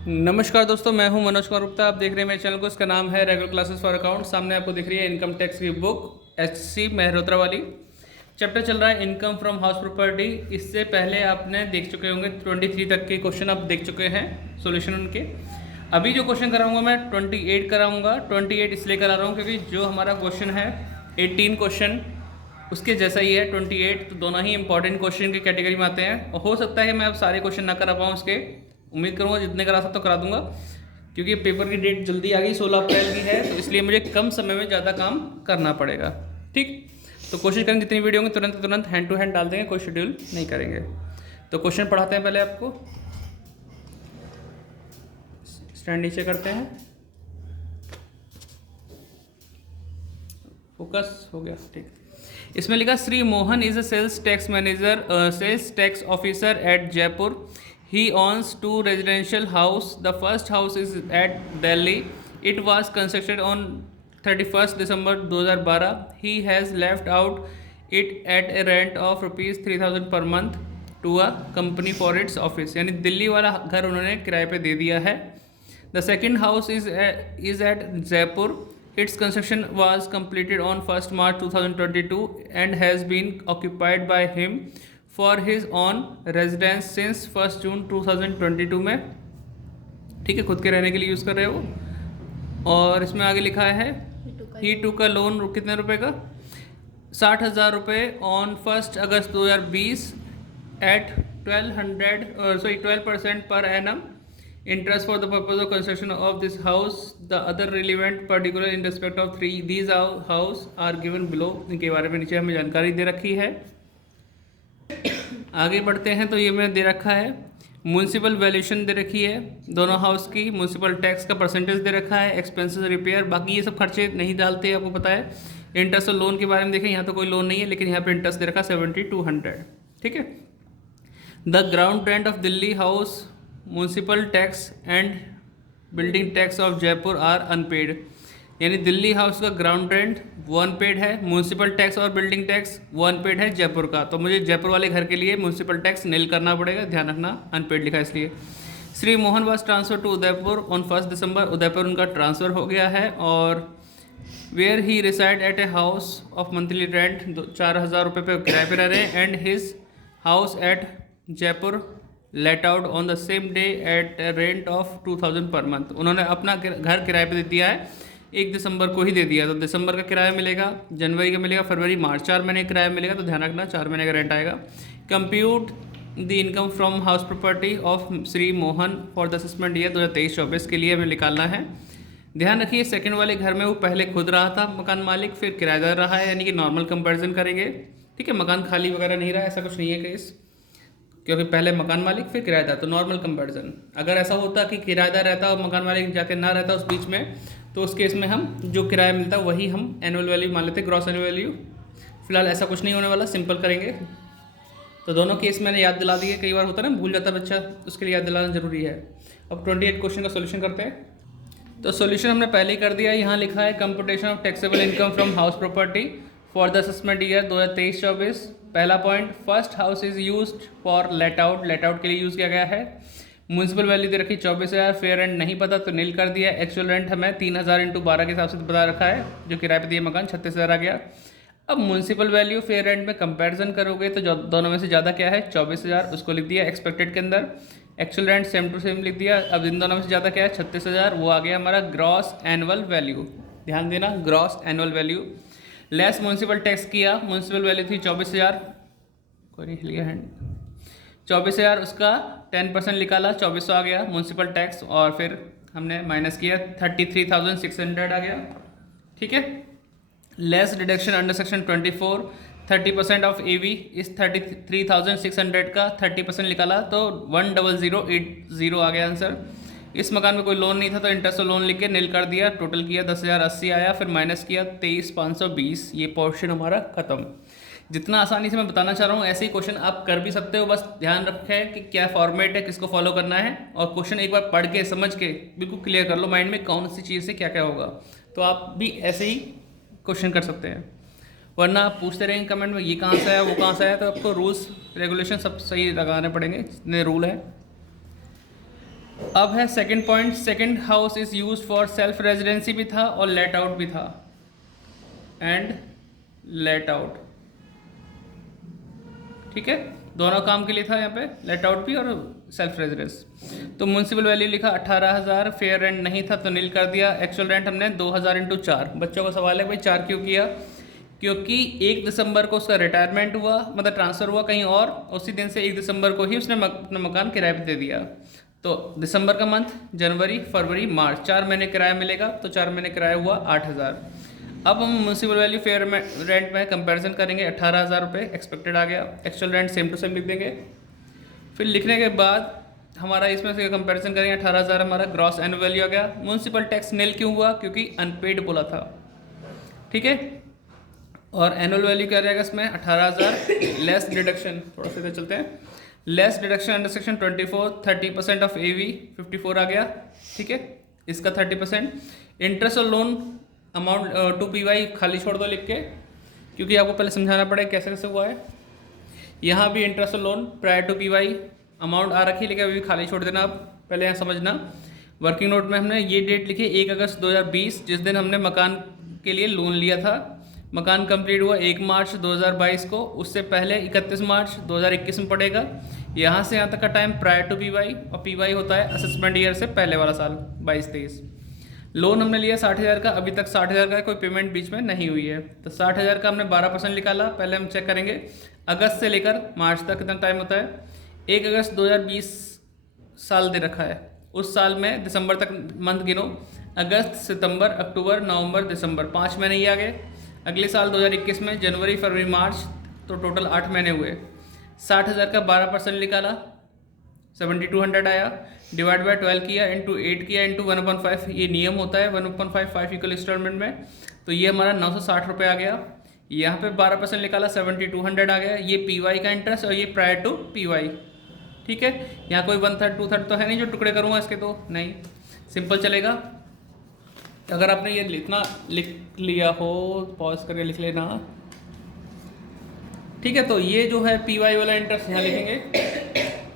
नमस्कार दोस्तों, मैं हूं मनोज कुमार गुप्ता। आप देख रहे हैं मेरे चैनल को। इसका नाम है रेगुलर क्लासेस फॉर अकाउंट। सामने आपको दिख रही है इनकम टैक्स की बुक एचसी मेहरोत्रा वाली। चैप्टर चल रहा है इनकम फ्रॉम हाउस प्रॉपर्टी। इससे पहले आपने देख चुके होंगे 23 तक के क्वेश्चन आप देख चुके हैं, सॉल्यूशन उनके। अभी जो क्वेश्चन कराऊंगा मैं 28 कराऊंगा। 28 इसलिए करा रहा हूँ क्योंकि जो हमारा क्वेश्चन है 18 क्वेश्चन उसके जैसा ही है 28, तो दोनों ही इंपॉर्टेंट क्वेश्चन की कैटेगरी में आते हैं। और हो सकता है मैं अब सारे क्वेश्चन ना करा पाऊँ उसके, उम्मीद करूँगा जितने करा सकता हूँ करा दूंगा, क्योंकि पेपर की डेट जल्दी आ गई, 16 अप्रैल की है, तो इसलिए मुझे कम समय में ज़्यादा काम करना पड़ेगा। ठीक, तो कोशिश करेंगे जितनी वीडियो होंगे तुरंत हैंड टू हैंड डाल देंगे, कोई शेड्यूल नहीं करेंगे। तो क्वेश्चन पढ़ाते हैं पहले आपको। स्टैंड नीचे करते हैं, फोकस हो गया। ठीक, इसमें लिखा Shri Mohan is a sales tax manager, sales tax officer at Jaipur. He owns 2 residential house. The first house is at Delhi. It was constructed on 31st December 2012. He has left out it at a rent of rupees 3000 per month to a company for its office. यानी दिल्ली वाला घर उन्होंने किराए पे दे दिया है। The second house is at Jaipur. Its construction was completed on 1st March 2022 and has been occupied by him for his on residence since 1 जून 2022 में। ठीक है, खुद के रहने के लिए यूज़ कर रहे हो। और इसमें आगे लिखा है ही टू का लोन कितने रुपए का, 60,000 रुपये on 1 August 2020 at 12% per annum interest for the purpose of construction of this house. The other relevant particular in respect of 3 these house are given below. इनके बारे में नीचे हमें जानकारी दे रखी है। आगे बढ़ते हैं तो ये मैंने दे रखा है म्यूनसिपल वैल्यूशन दे रखी है दोनों हाउस की, म्यूनसिपल टैक्स का परसेंटेज दे रखा है, एक्सपेंसेस रिपेयर, बाकी ये सब खर्चे नहीं डालते, आपको पता है। इंटरेस्ट और लोन के बारे में देखें, यहाँ तो कोई लोन नहीं है, लेकिन यहाँ पे इंटरेस्ट दे रखा 7200। ठीक है। The ground rent of Delhi house, municipal tax and building tax of Jaipur are unpaid. यानी दिल्ली हाउस का ग्राउंड रेंट वो अनपेड है, म्यूनसिपल टैक्स और बिल्डिंग टैक्स वो अनपेड है जयपुर का। तो मुझे जयपुर वाले घर के लिए म्यूनसिपल टैक्स नील करना पड़ेगा, ध्यान रखना, अनपेड लिखा है इसलिए। Shri Mohan was transfer to Udaipur on 1 December. Udaipur उनका ट्रांसफ़र हो गया है। और where he reside at a house of monthly rent, 4000 रुपये पे किराए पे रह रहे हैं। And his house at Jaipur let out on the same day at rent of 2000 per month. उन्होंने अपना घर किराए पे दे दिया है, 1 दिसंबर को ही दे दिया। तो दिसंबर का किराया मिलेगा, जनवरी का मिलेगा, फरवरी मार्च 4 महीने का किराया मिलेगा। तो ध्यान रखना 4 महीने का रेंट आएगा। Compute the income from house property of Shri Mohan for the assessment year 2023-24 के लिए हमें निकालना है। ध्यान रखिए, सेकंड वाले घर में वो पहले खुद रहा था मकान मालिक, फिर किराएदार रहा है, यानी कि नॉर्मल कंपैरिजन करेंगे। ठीक है, मकान खाली वगैरह नहीं रहा, ऐसा कुछ नहीं है केस, क्योंकि पहले मकान मालिक फिर किराएदार, तो नॉर्मल कंपैरिजन। अगर ऐसा होता कि किराएदार रहता और मकान मालिक जाके ना रहता उस बीच में, तो उस केस में हम जो किराया मिलता है वही हम एनुअल वैल्यू मान लेते, ग्रॉस एनुअल वैल्यू। फिलहाल ऐसा कुछ नहीं होने वाला, सिंपल करेंगे। तो दोनों केस मैंने याद दिला दिए, कई बार होता है ना भूल जाता बच्चा, उसके लिए याद दिलाना जरूरी है। अब 28 क्वेश्चन का सोल्यूशन करते हैं। तो सोल्यूशन हमने पहले ही कर दिया। यहाँ लिखा है computation of taxable income from house property for the assessment year 2023-24। पहला point, first house is used for let out, let out के लिए यूज़ किया गया है। म्यूनसिपल वैल्यू दे रखी 24,000, फेयर रेंट नहीं पता तो नील कर दिया। एक्चुअल रेंट हमें 3000 × 12 के हिसाब से बता रखा है, जो किराए पे दिया मकान 36,000 आ गया। अब म्यूनसिपल वैल्यू फेयर रेंट में कंपैरिजन करोगे तो दोनों में से ज़्यादा क्या है, 24,000, उसको लिख दिया एक्सपेक्टेड के अंदर। Actual rent same to same लिख दिया। अब इन दोनों में से ज़्यादा क्या है, 36,000, वो आ गया हमारा ग्रॉस एनुअल वैल्यू। ध्यान देना, gross annual value. Less municipal tax किया, म्यूनसिपल वैल्यू थी 24,000, कोई नहीं लिया हैंड, 24,000, उसका 10% निकाला, 2400 आ गया म्यूनसिपल टैक्स। और फिर हमने माइनस किया, 33,600 आ गया। ठीक है। Less deduction under section 24, 30% of AV, इस 33,600 का 30% निकाला तो 100,080 आ गया आंसर। इस मकान में कोई लोन नहीं था तो इंटरेस्ट और लोन लिख के नील कर दिया, टोटल किया 10,080 आया, फिर माइनस किया 23,520। ये पोर्शन हमारा खत्म। जितना आसानी से मैं बताना चाह रहा हूँ ऐसे ही क्वेश्चन आप कर भी सकते हो, बस ध्यान रखें कि क्या फॉर्मेट है, किसको फॉलो करना है। और क्वेश्चन एक बार पढ़ के समझ के बिल्कुल क्लियर कर लो माइंड में कौन सी चीज़ से क्या क्या होगा, तो आप भी ऐसे ही क्वेश्चन कर सकते हैं। वरना आप पूछते रहेंगे कमेंट में ये कहाँ से आया वो कहाँ से आया, तो आपको रूल्स रेगुलेशन सब सही लगाने पड़ेंगे जितने रूल हैं। अब है second point, second house is use for self residency भी था और लेट आउट भी था, एंड लेट आउट, ठीक है, दोनों काम के लिए था यहाँ पे, लेट आउट भी और सेल्फ रेजिडेंस। तो म्यूनसिपल वैल्यू लिखा 18,000, फेयर रेंट नहीं था तो नील कर दिया, एक्चुअल रेंट हमने 2,000 इंटू 4। बच्चों का सवाल है भाई 4 क्यों किया, क्योंकि 1 दिसंबर को उसका रिटायरमेंट हुआ, मतलब ट्रांसफ़र हुआ कहीं और, उसी दिन से 1 दिसंबर को ही उसने अपना मकान किराए पे दे दिया। तो दिसंबर का मंथ, जनवरी, फरवरी, मार्च, 4 महीने किराया मिलेगा, तो 4 महीने किराया हुआ 8,000। अब हम म्यूनसिपल वैल्यू फेयर रेंट में कंपैरिजन करेंगे, 18,000 रुपये एक्सपेक्टेड आ गया, actual rent same to same लिख देंगे। फिर लिखने के बाद हमारा इसमें से कंपैरिजन करेंगे, 18,000 हमारा ग्रॉस एनुअल वैल्यू आ गया। म्यूनसिपल टैक्स नील क्यों हुआ, क्योंकि अनपेड बोला था, ठीक है। और एनुअल वैल्यू क्या रहेगा इसमें, 18,000 लेस डिडक्शन, थोड़ा सा इधर चलते हैं, less deduction under section 24, 30% of AV 54 आ गया, ठीक है, इसका 30%। इंटरेस्ट और लोन अमाउंट टू PY खाली छोड़ दो लिख के, क्योंकि आपको पहले समझाना पड़ेगा कैसे कैसे हुआ है। यहाँ भी इंटरेस्ट और loan prior to PY amount आ रखी, लेकिन अभी खाली छोड़ देना, आप पहले यहाँ समझना। वर्किंग नोट में हमने ये डेट लिखी 1 अगस्त 2020, जिस दिन हमने मकान के लिए लोन लिया था। मकान कंप्लीट हुआ 1 मार्च 2022 को, उससे पहले 31 मार्च 2021 में पड़ेगा। यहाँ से यहाँ तक का टाइम प्रायर टू PY, और PY होता है असेसमेंट ईयर से पहले वाला साल 22-23। लोन हमने लिया 60,000 का, अभी तक 60,000 का कोई पेमेंट बीच में नहीं हुई है, तो 60,000 का हमने 12% निकाला। पहले हम चेक करेंगे अगस्त से लेकर मार्च तक कितना टाइम होता है। 1 अगस्त 2020 साल दे रखा है, उस साल में दिसंबर तक मंथ गिनो, अगस्त, सितंबर, अक्टूबर, नवंबर, दिसंबर, 5 महीने ही आ गए। अगले साल 2021 में जनवरी, फरवरी, मार्च, तो टोटल 8 महीने हुए। 60,000 का 12% निकाला, 7200 आया, डिवाइड बाय 12 किया, इंटू 8 किया, इंटू 1/5, ये नियम होता है 1/5 इक्वल इंस्टॉलमेंट में, तो ये हमारा 960 रुपये आ गया। यहाँ पे 12% निकाला, 7200 आ गया। ये PY का इंटरेस्ट और ये प्रायर टू PY, ठीक है। यहाँ कोई 1/3 2/3 तो है नहीं जो टुकड़े करूँगा इसके, तो नहीं, सिंपल चलेगा। अगर आपने ये लिख लिया हो, पॉज करके लिख लेना, ठीक है। तो ये जो है PY वाला इंटरेस्ट यहाँ लिखेंगे,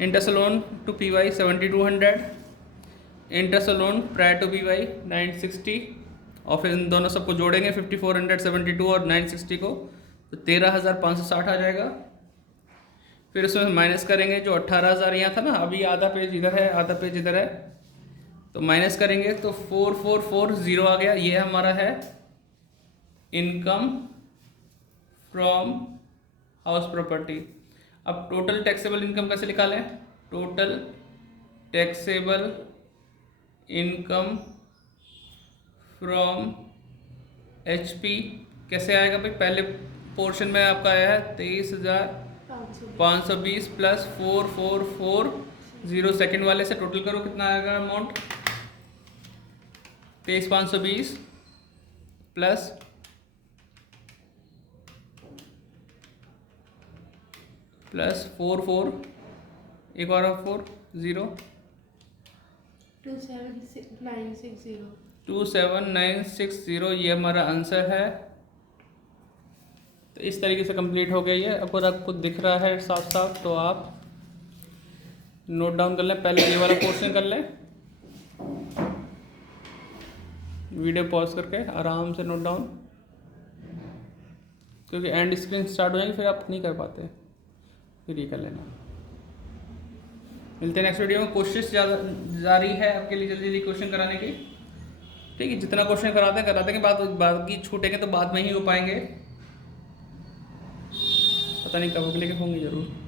interest loan to PY 7200, interest loan prior to PY 960, और फिर इन दोनों सबको जोड़ेंगे 5472 और 960 को, तो 13,560 आ जाएगा। फिर उसमें माइनस करेंगे जो 18,000 यहाँ था ना, अभी आधा पेज इधर है आधा पेज इधर है, तो माइनस करेंगे तो 4440 आ गया। ये हमारा है इनकम फ्रॉम हाउस प्रॉपर्टी। अब टोटल टैक्सेबल इनकम कैसे निकालें, total taxable income from HP कैसे आएगा भाई, पहले पोर्शन में आपका आया है 23,520 प्लस 4440, सेकेंड वाले से टोटल करो कितना आएगा अमाउंट, 23,520 प्लस 44, एक और 40, 27960, ये हमारा आंसर है। तो इस तरीके से कंप्लीट हो गई है। अगर आपको दिख रहा है साफ साफ तो आप नोट डाउन कर लें, पहले ये वाला पोर्शन कर लें, वीडियो पॉज करके आराम से नोट डाउन, क्योंकि एंड स्क्रीन स्टार्ट हो जाएगी फिर आप नहीं कर पाते, फिर ये कर लेना। मिलते हैं नेक्स्ट वीडियो में। कोशिश ज़्यादा जारी है आपके लिए जल्दी जल्दी क्वेश्चन कराने की, ठीक है। जितना क्वेश्चन कराते हैं बाद की छूटेंगे तो बाद में ही हो पाएंगे, पता नहीं कब, लेकिन होंगे ज़रूर।